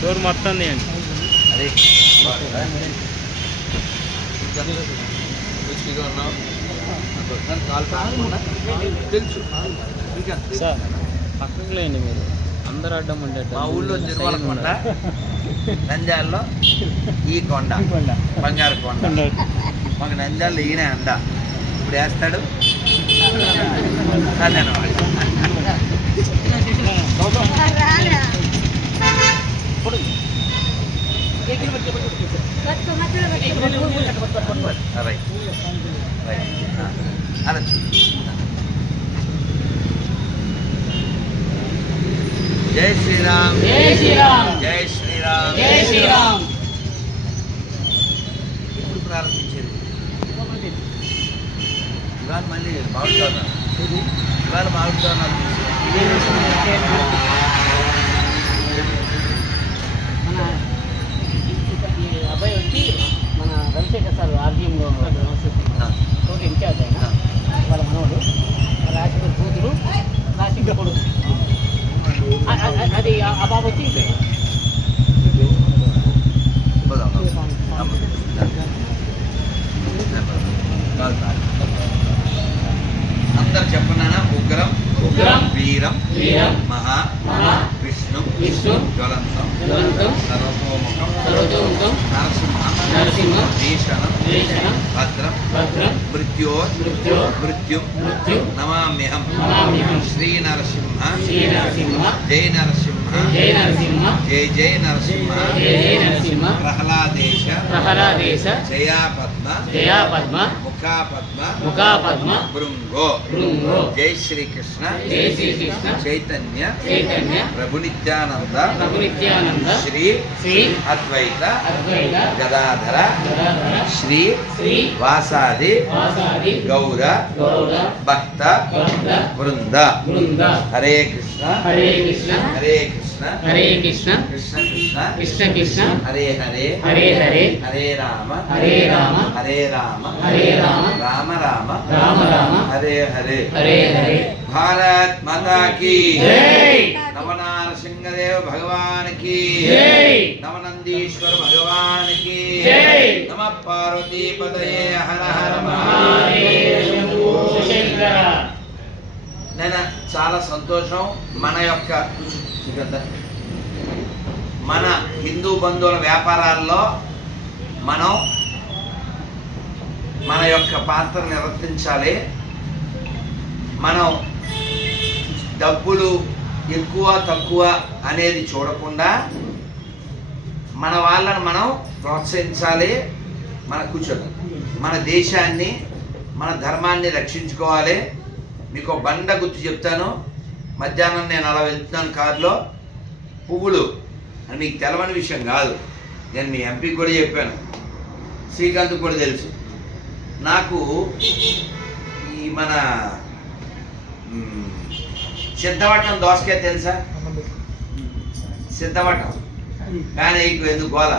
Door మొత్తం తీయండి. అదే తెలుసు సార్, పక్కకు లేండి మీరు. అందరు అడ్డం ఉండే మా ఊళ్ళో తిరుమల కొండ, నంద్యాలలో ఈ కొండ బంగారు కొండ. మాకు నంద్యాలలో ఈయన అండ. ఇప్పుడు వేస్తాడు జై శ్రీరామ్, జై శ్రీరామ్, జై శ్రీరామ్, జై శ్రీరామ్. ఇప్పుడు ప్రారంభించేది ఇవాళ మళ్ళీ మామిడితోరణాలు. ఇవాళ మామిడితోరణాలు మన ఈ అబ్బాయి వచ్చి మన రవిశేఖర్ సార్ ఆర్జీఎంలో తోటి ఇన్ఛార్జ్ అయినా వాళ్ళ మనవడు, రాశిక కూతురు, రాశిక కొడుకు. అది ఆ బాబు వచ్చి అందరు చెప్పన్నానా? ఉగ్రం, ఉగ్రం, వీరం, వీరం, మహా, మహా, విష్ణు, విష్ణు, జ్వలంతం, జ్వలంతం, సర్వతోముఖం, సర్వతోముఖం, నరసింహ, నరసింహ, భీషణం, భీషణం, భద్రం, భద్రం, మృత్యోర్, మృత్యోర్, మృత్యుం, మృత్యుం, నమామ్యహం, నమామ్యహం. శ్రీ నరసింహ, శ్రీ నరసింహ, జై నరసింహ, జై నరసింహ, జై జై నరసింహ, జై జై నరసింహ, ప్రహ్లాదేశ, ప్రహ్లాదేశ, జయా పద్మ, జయా పద్మ, ముఖా పద్మ, ముఖా పద్మ, భృంగో. భృంగో. జై శ్రీకృష్ణ, జై శ్రీకృష్ణ, చైతన్య, చైతన్య, ప్రభు నిత్యానంద, ప్రభు నిత్యానంద, శ్రీ శ్రీ అద్వైత అద్వైత గదాధర గదాధర శ్రీ శ్రీ వాసాది వాసాది గౌర గౌడ భక్త భక్త బృంద. బృంద. హరే కృష్ణ, హరే కృష్ణ, హరే కృష్ణ, హరే కృష్ణ, కృష్ణ కృష్ణ, కృష్ణ కృష్ణ, హరే హరే, హరే హరే, హరే రామ, హరే రామ, హరే రామ, హరే రామ, రామ రామ, రామ రామ, హరే హరే. హరే హరే. భారత్ మాతా కీ జై. నవనారసింహదేవ భగవాన్ కి జై. నవనందీశ్వర భగవాన్ కి జై. నమ పార్వతీపతయే హర హర మహాదేవ శంభో శంకర. నేను చాలా సంతోషం. మన హిందూ బంధువుల వ్యాపారాల్లో మనం మన యొక్క పాత్ర నిర్వర్తించాలి. మనం డబ్బులు ఎక్కువ తక్కువ అనేది చూడకుండా మన వాళ్ళని మనం ప్రోత్సహించాలి. మన దేశాన్ని, మన ధర్మాన్ని రక్షించుకోవాలి. మీకు ఒక బండ గుర్తు చెప్తాను. మధ్యాహ్నం నేను అలా వెళ్తున్నాను కారులో, పువ్వులు అని మీకు తెలవని విషయం కాదు. నేను మీ ఎంపీకి కూడా చెప్పాను, శ్రీకాంత్కి కూడా తెలుసు. నాకు ఈ మన సిద్ధవటం దోసకాయ తెలుసా? సిద్ధవటం ఫ్యాన్ వేయకు, ఎందుకు గోల?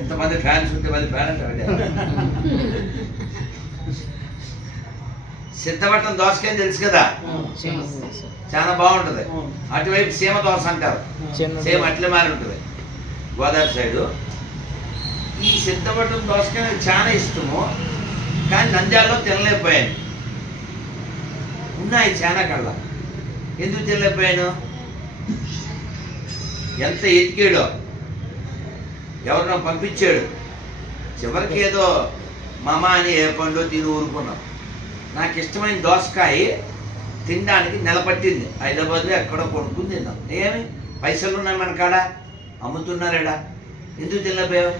ఎంతమంది ఫ్యాన్స్ ఉంటే మళ్ళీ ఫ్యాన్ అంటే సిద్ధవటం దోసకాయ తెలుసు కదా, చాలా బాగుంటుంది. అటువైపు సీమ దోస అంటారు, సేమ్ అట్లే మారి ఉంటుంది గోదావరి సైడు. ఈ సిద్ధవటం దోసకాయ నాకు చాలా ఇష్టము, కానీ నంద్యాలలో తినలేకపోయాను. ఉన్నాయి చాలా కళ్ళ, ఎందుకు తినలేకపోయాను? ఎంత ఎతికాడో, ఎవరినో పంపించాడు. చివరికి ఏదో మామ అని ఏ పండు తిని ఊరుకున్నాం. నాకు ఇష్టమైన దోసకాయ తినడానికి నిలబట్టింది. హైదరాబాద్లో ఎక్కడో కొనుక్కుని తిన్నాం. ఏమి పైసలు ఉన్నాయి మన కాడ, అమ్ముతున్నారేడా? ఎందుకు తినలేకపోయావు?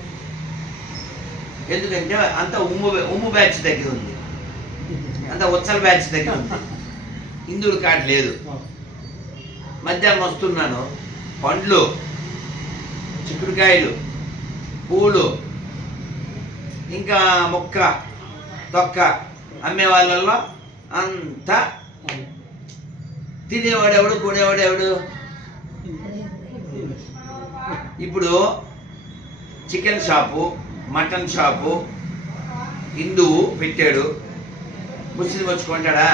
ఎందుకంటే అంత ఉమ్ము బ్యాచ్ దగ్గర ఉంది, అంత ఉచ్చల బ్యాచ్ దగ్గర ఉంది, హిందువుల కాడ లేదు. మధ్యాహ్నం వస్తున్నాను, పండ్లు, చిక్కుడుకాయలు, పూలు, ఇంకా మొక్క తొక్క అమ్మే వాళ్ళల్లో అంతా తినేవాడెవడు, కొనేవాడెవడు? ఇప్పుడు చికెన్ షాపు, మటన్ షాపు హిందువు పెట్టాడు, ముస్లిం వచ్చి కొంటాడా?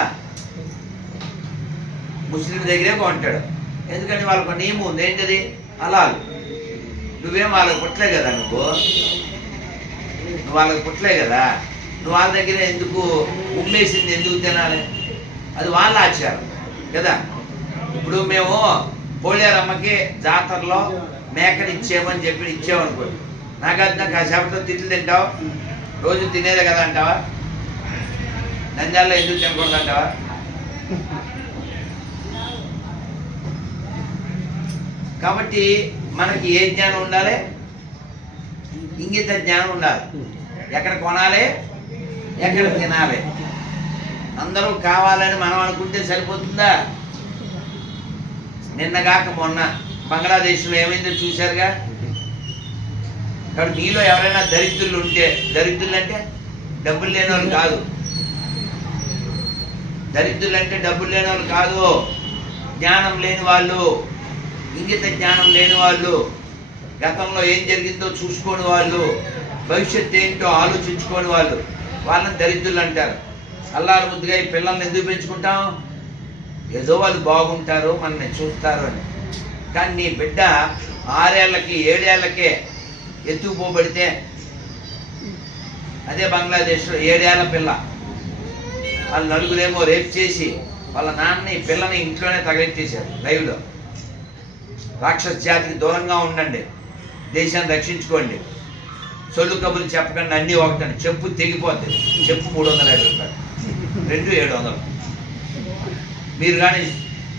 ముస్లిం దగ్గరే కొంటాడు. ఎందుకంటే వాళ్ళకు ఒక నియమం ఉంది. ఏంటది? హలాల్. నువ్వేం వాళ్ళకి పుట్టలే కదా, నువ్వు వాళ్ళకి పుట్టలే కదా, నువ్వు వాళ్ళ దగ్గర ఎందుకు ఉమ్మేసింది ఎందుకు తినాలి? అది వాళ్ళ ఆచారం కదా. ఇప్పుడు మేము పోలేరమ్మకి జాతరలో మేకని ఇచ్చేమని చెప్పి ఇచ్చామనుకో, నాకు కాసేపట్లో తిట్లు తింటావు, రోజు తినేదే కదా అంటావా? నంద్యాలలో ఎందుకు తినకూడదు అంటావా? కాబట్టి మనకి ఏ జ్ఞానం ఉండాలి? ఇంగిత జ్ఞానం ఉండాలి. ఎక్కడ కొనాలి, ఎక్కడ తినాలి. అందరూ కావాలని మనం అనుకుంటే సరిపోతుందా? నిన్నగాక మొన్న బంగ్లాదేశ్లో ఏమైందో చూశారుగా. కాబట్టి మీలో ఎవరైనా దరిద్రులు ఉంటే, దరిద్రులు అంటే డబ్బులు లేని వాళ్ళు కాదు, దరిద్రులు అంటే డబ్బులు లేని వాళ్ళు కాదు, జ్ఞానం లేని వాళ్ళు, ఇంగిత జ్ఞానం లేని వాళ్ళు, గతంలో ఏం జరిగిందో చూసుకోని వాళ్ళు, భవిష్యత్తు ఏంటో ఆలోచించుకోని వాళ్ళు, వాళ్ళని దరిద్రులు అంటారు. అల్లారు ముద్దుగా ఈ పిల్లల్ని ఎందుకు పెంచుకుంటాం? ఏదో వాళ్ళు బాగుంటారు, మనల్ని చూస్తారు అని. కానీ నీ బిడ్డ 6 ఏళ్ళకి 7 ఏళ్ళకే ఎత్తుకుపోబడితే, అదే బంగ్లాదేశ్లో 7 ఏళ్ళ పిల్ల, వాళ్ళు నలుగురేమో రేప్ చేసి వాళ్ళ నాన్నని పిల్లని ఇంట్లోనే తగలెట్టేశారు లైవ్లో. రాక్షస జాతికి దూరంగా ఉండండి, దేశాన్ని రక్షించుకోండి, సొల్లు కబుర్లు చెప్పకండి, అన్నీ ఒకటండి. చెప్పు తెగిపోతుంది, చెప్పు 350 రూపాయలు, 2 700. మీరు కానీ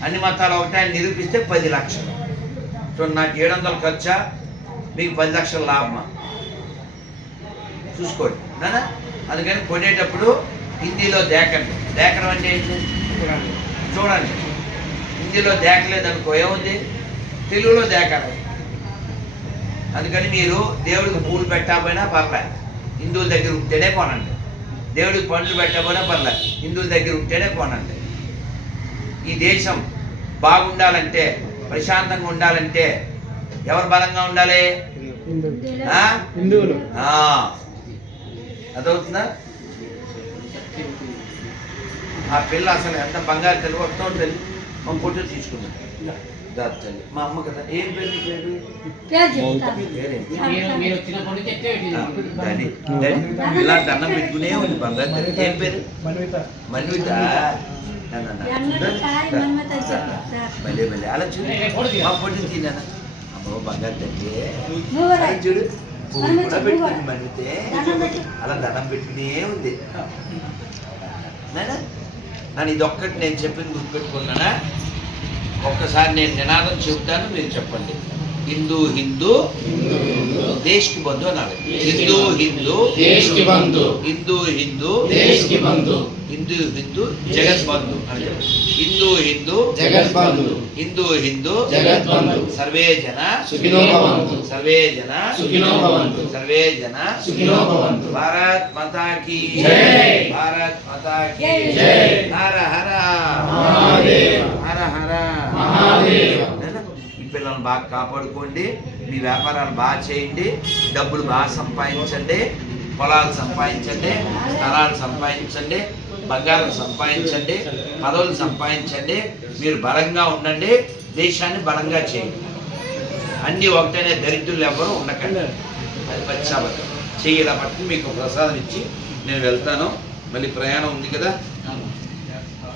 అన్ని మతాలు ఒకటాయని నిరూపిస్తే 10 లక్షలు. సో నాకు 700 ఖర్చా, మీకు 10 లక్షల లాభమా చూసుకోండి నానా. అందుకని కొనేటప్పుడు హిందీలో దేకండి. దేకడం అంటే ఏంటి? చూడండి. హిందీలో దేకలేదు అనుకో, ఏముంది? తెలుగులో దేకాలి. అందుకని మీరు దేవుడికి పూలు పెట్టకపోయినా పర్లేదు, హిందువుల దగ్గర ఉంటేనే కొనండి. దేవుడికి పండ్లు పెట్టకపోయినా పర్లేదు, హిందువుల దగ్గర ఉంటేనే కొనండి. ఈ దేశం బాగుండాలంటే, ప్రశాంతంగా ఉండాలంటే ఎవరు బలంగా ఉండాలి? హిందువులు. అదవుతుందా? ఆ పిల్ల అసలు ఎంత బంగారు తెలుగు వస్తూ ఉంటుంది. మా ఫోటో తీసుకుందాం తల్లి. మా అమ్మ కదా. ఏం పేరు? ఇలా దండం పెట్టుకునే ఉంది బంగారు తల్లి. ఏం పేరు? మన్విత. భలే భలే అలా చూడు, మా ఫోటో తిన్నా. అమ్మ బంగారు తల్లి చూడు, పువ్వు కూడా పెట్టుకుంది మన్వితే. అలా దండం పెట్టుకునే ఉంది నాయనా. నన్ను ఇదొక్కటి నేను చెప్పింది గుర్తుపెట్టుకున్నానా? ఒక్కసారి నేను నినాదం చెప్తాను, మీరు చెప్పండి. हिंदू हिंदू देश की बंधु ना हिंदू हिंदू देश की बंधु हिंदू हिंदू देश की बंधु हिंदू हिंदू जगत बंधु हिंदू हिंदू जगत बंधु हिंदू हिंदू जगत बंधु सर्वे जना सुखिनो भवन्तु सर्वे जना सुखिनो भवन्तु सर्वे जना सुखिनो भवन्तु भारत माता की जय भारत माता की जय हर हर महादेव हर हर महादेव పిల్లలను బాగా కాపాడుకోండి, మీ వ్యాపారాలు బాగా చేయండి, డబ్బులు బాగా సంపాదించండి, పొలాలు సంపాదించండి, స్థలాలు సంపాదించండి, బంగారం సంపాదించండి, పదవులు సంపాదించండి. మీరు బలంగా ఉండండి, దేశాన్ని బలంగా చేయండి. అన్నీ ఒకటేనే, దరిద్రులు ఎవరు ఉండకండి. అది పచ్చాబద్ధం చెయ్యి. ఇలా పట్టుకుని మీకు ప్రసాదం ఇచ్చి నేను వెళ్తాను. మళ్ళీ ప్రయాణం ఉంది కదా,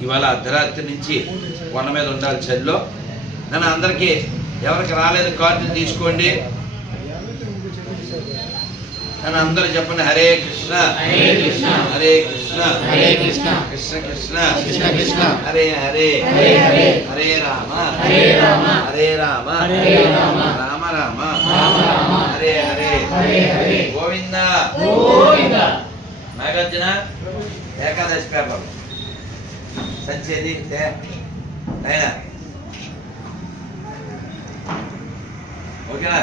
ఇవాళ అర్ధరాత్రి నుంచి కొండ మీద ఉండాలి చలిలో. నన్ను అందరికీ ఎవరికి రాలేదు కార్డులు తీసుకోండి. నన్ను అందరూ చెప్పండి, హరే కృష్ణ హరే కృష్ణ హరే కృష్ణ హరే కృష్ణ కృష్ణ కృష్ణ కృష్ణ కృష్ణ హరే హరే హరే హరే హరే రామ హరే రామ హరే రామ హరే రామ రామ రామ రామ రామ హరే హరే హరే హరే గోవింద గోవింద. నాగార్జున ఏకాదశి పేపర్ సంచేది అయినా ఓకేనా?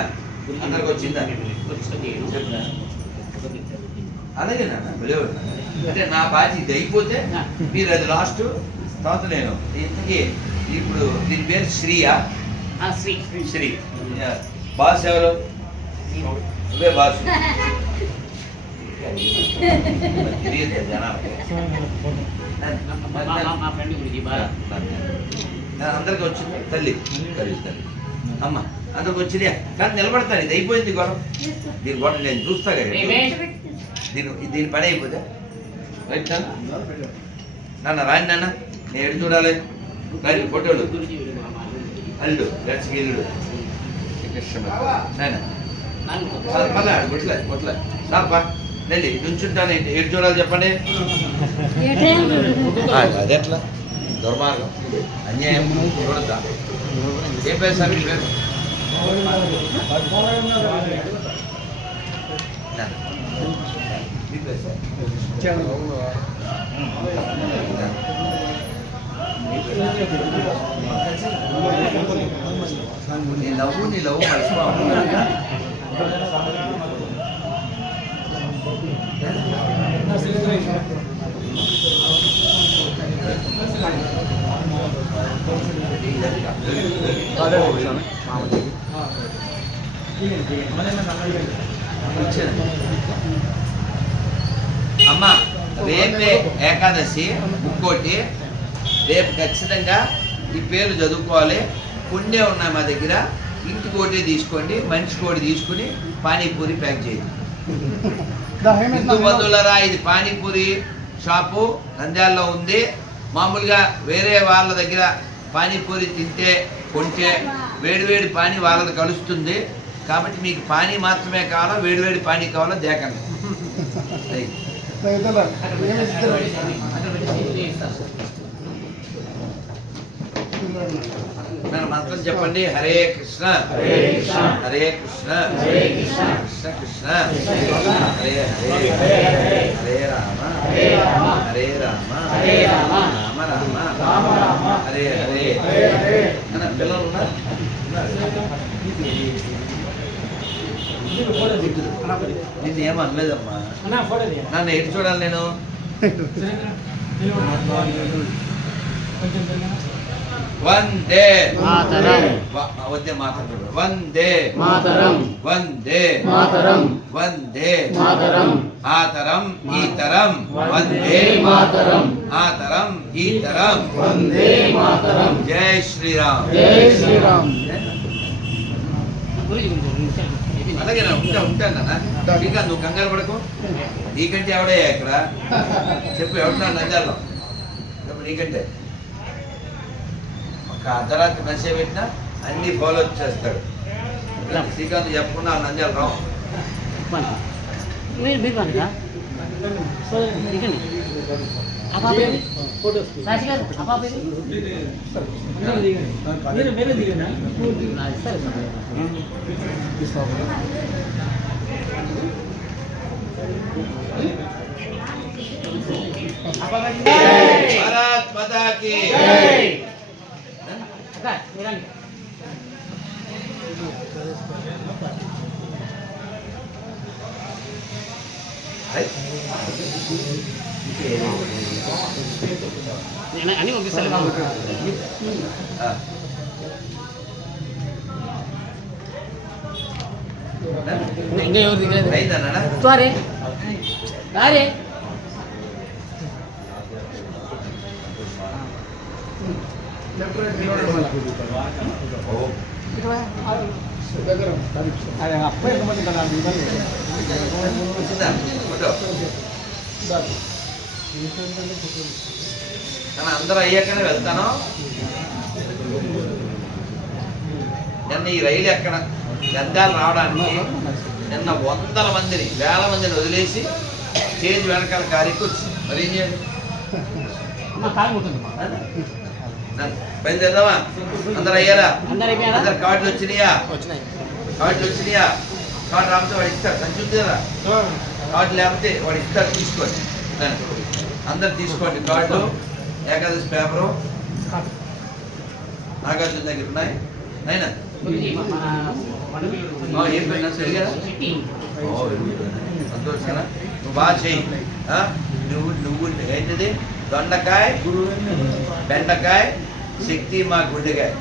అందరికి వచ్చిందా? చెప్పినా అలాగే నాన్న, అంటే నా బాధ్యత ఇది అయిపోతే మీరు అది లాస్ట్. తర్వాత నేను ఇంతకీ ఇప్పుడు దీని పేరు శ్రీయా? శ్రీ శ్రీ. బాస్ ఎవరు? నువ్వే బాస్. తెలియదు జనాలకి. అందరికి వచ్చింది తల్లి తల్లి తల్లి అమ్మ అందరికి వచ్చింది కానీ నిలబడతాను ఇది అయిపోయింది గొడవ దీని గొడవ నేను చూస్తా కదా దీని పని అయిపోతే రైట్ నాన్న రాని నాన్న నేను ఎడు చూడాలి రైట్ ఫోటోలు అల్లుడు గడిచి ఇల్లుడు నాయన పద కొట్లే సాపా నెల్లి నుంచుంటాను ఎడు చూడాలి చెప్పండి అది ఎట్లా దుర్మార్గం అన్యాయం చూడద్దా ఏం పేరు సార్ మీ పేరు మీ పేరు సార్ నీ లవ్వు మర్చిపోవు అమ్మ రేపే ఏకాదశి ముక్కోటి రేపు ఖచ్చితంగా ఈ పేర్లు చదువుకోవాలి పుణ్యం ఉన్నాయి మా దగ్గర ఇంటి కోటి తీసుకోండి మనిషి కోటి తీసుకుని పానీపూరి ప్యాక్ చేయండి హిందూ బంధువులరా ఇది పానీపూరి షాపు నంద్యాలలో ఉంది మామూలుగా వేరే వాళ్ళ దగ్గర పానీపూరి తింటే కొంటే వేడివేడి పానీ వాళ్ళది కలుస్తుంది కాబట్టి మీకు పానీ మాత్రమే కావాలా వేడివేడి పానీ కావాలా దేకండి నన్ను మంత్రం చెప్పండి హరే కృష్ణ హరే కృష్ణ కృష్ణ కృష్ణ హరే హరే హరే రామ హరే రామ రామ రామ హరే హరే అన్న పిల్లలు ఉన్నారు నిన్ను ఏమనలేదమ్మా నన్ను ఎటు చూడాలి నేను వందే మాతరం వద్దే మాతరం వందే మాతరం వందే మాతరం వందే మాతరం ఆతరం ఈతరం వందే మాతరం ఆతరం ఈతరం వందే మాతరం జై శ్రీరామ్ జై శ్రీరామ్ అలాగే ఉంటాను ఇంకా నువ్వు కంగారు పడకు నీకంటే ఎవడయ్యా ఇక్కడ చెప్పు ఎవడున్నాడు నంద్యాలలో చెప్పు నీకంటే ఒక అర్ధరాత్రి మెసేజ్ పెట్టినా అన్ని ఫాలో చేస్తాడు శ్రీకాంత్ చెప్పకుండా నంద్యాల రావు భారత్ మాతా కీ అని పంపిస్తాను ఇంకా ఎవరు దిగలేదు అయిందన్నా సారీ సారీ కానీ అందరూ అయ్యాకనే వెళ్తాను. నిన్న ఈ రైలు ఎక్కడ నంద్యాల రావడానికి నిన్న వందల మందిని వేల మందిని వదిలేసి స్టేజ్ వెనకాల కారికి వచ్చింది. మరి ఏం చేయాలి? బయలుదేరదామా? అందరు అయ్యారా? అందరు కార్డులు వచ్చినాయా? కార్డులు వచ్చినాయా? కార్డు రాకపోతే వాడు ఇస్తారు. సంచుంది కదా కార్డు, లేకపోతే వాడు ఇస్తారు, తీసుకోండి. అందరు తీసుకోండి కార్డు, ఏకాదశి పేపరు నాగార్జున దగ్గర ఉన్నాయి. అయినా ఏం పెట్టినా సరిగా సంతోషంగా నువ్వు బాగా చెయ్యి. నువ్వు ఏంటిది? దొండకాయ, బెండకాయ, శక్తి మా గుండెకాయ.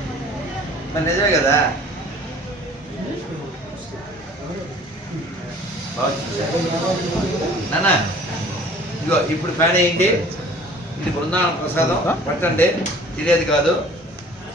మరి నిజమే కదా? నాన్న ఇగో ఇప్పుడు ఫ్యాన్ వేయండి. ఇది బృందావన ప్రసాదం పట్టండి, తినేది కాదు.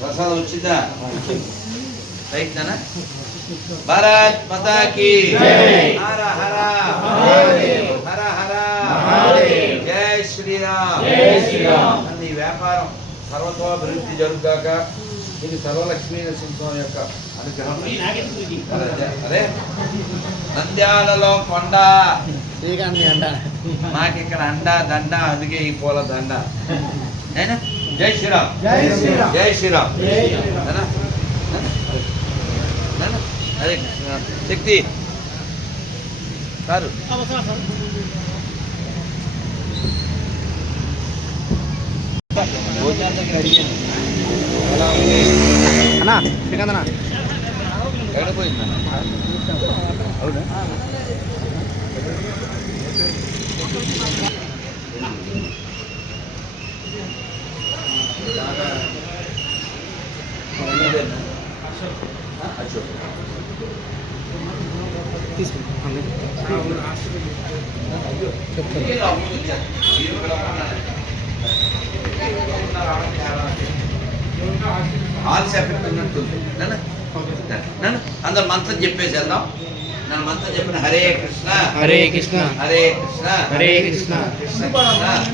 ప్రసాదం వచ్చిందా? రైట్ నాన్న. భారత్ మాతా కీ హర హర హర హర జై శ్రీరామ్. నీ వ్యాపారం సర్వతోభివృద్ధి జరుగుగాక. ఇది సర్వలక్ష్మీ నరసింహస్వామి యొక్క అనుగ్రహం. అదే నంద్యాలలో కొండ, మాకు ఇక్కడ అండ దండ, అందుకే ఈ పూల దండ. జై శ్రీరామ్. జై శ్రీరామ్. అదే శక్తి సారు అన్నా శ్రీకాంతనా ఎక్కడ పోయింది? అవునా? ఆల్స్ ఎఫెక్ట్ ఉన్నట్టుంది. అందరు మంత్రం చెప్పేసి వెళ్దాం. నన్ను మంత్రం చెప్పిన హరే కృష్ణ హరే కృష్ణ హరే కృష్ణ హరే కృష్ణ కృష్ణ కృష్ణ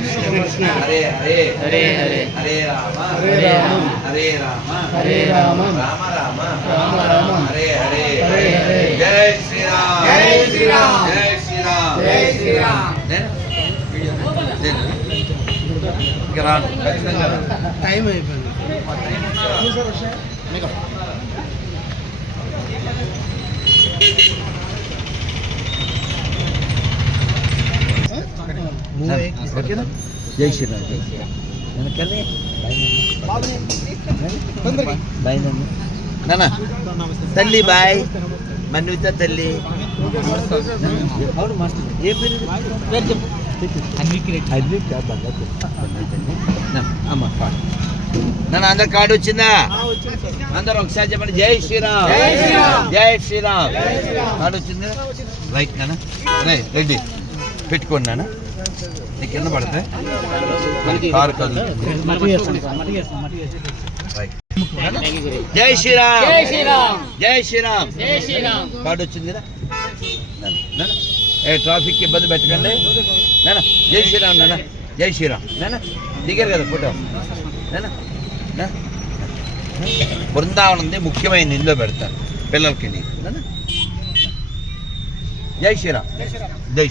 కృష్ణ కృష్ణ హరే హరే హరే హరే హరే రామ హరే రామ హరే రామ హరే రామ రామ రామ రామ రామ హరే హరే హరే హరే జై శ్రీరామ్. జై శ్రీరామ్. జై శ్రీరామ్. జై శ్రీరామ్. ఇంకా రాను ఖచ్చితంగా రాను. టైం అయిపోయింది. ఓకేనా? జై శ్రీరామ్. జై శ్రీరామ్. బాయ్ నాన్న. తల్లి బాయ్. మన్విత తల్లి. ఏ పేరు? అమ్మ నన్ను అందరు కార్డు వచ్చిందా? అందరు ఒకసారి చెప్పండి జై శ్రీరామ్. జై శ్రీరామ్. కార్డు వచ్చింది రైట్ నాన్న. రే రెడ్డి పెట్టుకోండి నాన్న. నీ కింద పడితే కారు కాదు. జై శ్రీరామ్. జై శ్రీరామ్. జై శ్రీరామ్. జై శ్రీరామ్. కార్డు వచ్చింది కదా నాన్న. ఏ ట్రాఫిక్ ఇబ్బంది పెట్టకండి నాన్న. జై శ్రీరామ్ నాన్న. జై శ్రీరామ్ నాన్న. దిగారు కదా ఫోటో నాన్న. బృందావనం ఉంది, ముఖ్యమైనది ఇందులో పెడతాను పిల్లలకి. నాన్న జై శ్రీరామ్. జై